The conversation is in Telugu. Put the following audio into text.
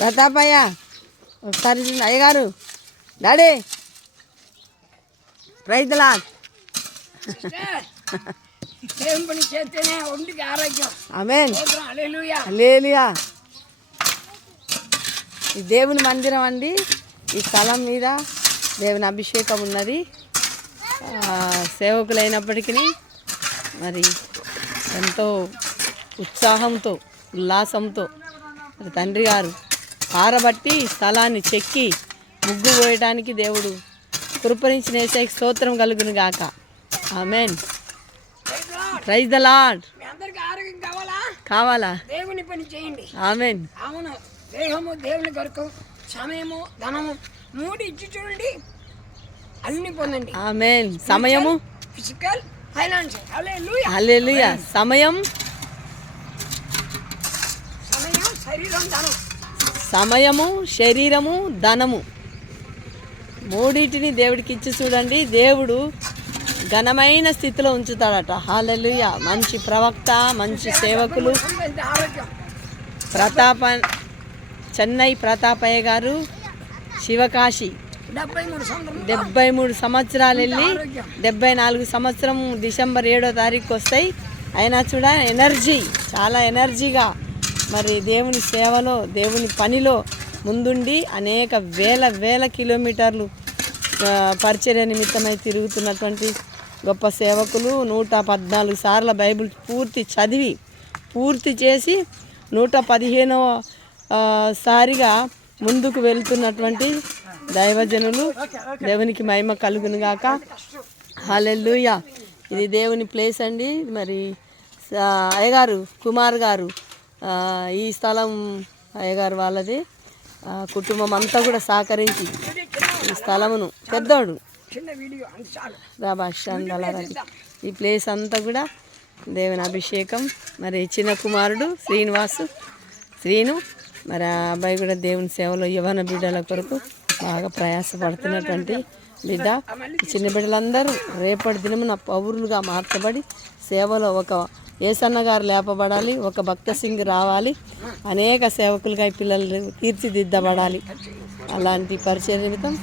ప్రతాపయ్య ఒకసారి. అయ్యగారు డాడీ రైతులా దేవుని చేస్తేనే ఒంటికి ఆరోగ్యం. లేలియా ఈ దేవుని మందిరం అండి. ఈ స్థలం మీద దేవుని అభిషేకం ఉన్నది. సేవకులైనప్పటికీ మరి ఎంతో ఉత్సాహంతో ఉల్లాసంతో తండ్రి గారు ఆరబట్టి స్థలాన్ని చెక్కి ముగ్గు పోయడానికి దేవుడు కృపరించి నేసే స్తోత్రం కలుగును గాక. ఆమెన్. ప్రైజ్ ద లాడ్ కావాలా? దేవుని పని చేయండి. ఆమెన్. అవును. దేహము దేవుని కొరకు సమయము ధనము మూడు ఇచ్చి చూడండి. అన్ని పొందండి. ఆమెన్. సమయము? ఫిజికల్ ఫైనాన్షియల్ హల్లెలూయా హల్లెలూయా సమయం సమయం? సమయము శరీరము ధనము. మూడింటిని దేవుడికి ఇచ్చి చూడండి. దేవుడు ఘనమైన స్థితిలో ఉంచుతాడట. హాలలుయ మంచి ప్రవక్త మంచి సేవకులు. ప్రతాప చెన్నై ప్రతాపయ్య గారు శివకాశి. డెబ్బై మూడు డెబ్బై మూడు సంవత్సరాలు వెళ్ళి డెబ్బై నాలుగు సంవత్సరం డిసెంబర్ ఏడో తారీఖు వస్తాయి. అయినా చూడ ఎనర్జీ. చాలా ఎనర్జీగా. మరి దేవుని సేవలో దేవుని పనిలో ముందుండి అనేక వేల వేల కిలోమీటర్లు పరిచర్య నిమిత్తమై తిరుగుతున్నటువంటి గొప్ప సేవకులు నూట పద్నాలుగు సార్ల బైబిల్ పూర్తి చదివి పూర్తి చేసి నూట పదిహేనవ సారిగా ముందుకు వెళ్తున్నటువంటి దైవజనులు దేవునికి మహిమ కలుగును గాక. హల్లెలూయా. ఇది దేవుని ప్లేస్ అండి. మరి అయ్యగారు కుమార్ గారు ఈ స్థలం అయ్యగారు వాళ్ళది. కుటుంబం అంతా కూడా సహకరించి ఈ స్థలమును పెద్దోడు. చిన్న ఈ ప్లేస్ అంతా కూడా దేవుని అభిషేకం. మరి చిన్న కుమారుడు శ్రీనివాసు శ్రీను. మరి ఆ అబ్బాయి కూడా దేవుని సేవలో యవన బిడ్డల కొరకు బాగా ప్రయాసపడుతున్నటువంటి బిడ్డ. చిన్న బిడ్డలందరూ రేపటి దినమున పౌరులుగా మార్చబడి సేవలో ఒక ఏసన్న గారు లేపబడాలి ఒక భక్త సింగ్ రావాలి అనేక సేవకులుగా పిల్లలు తీర్చిదిద్దబడాలి. అలాంటి పరిచయ నిమిత్తం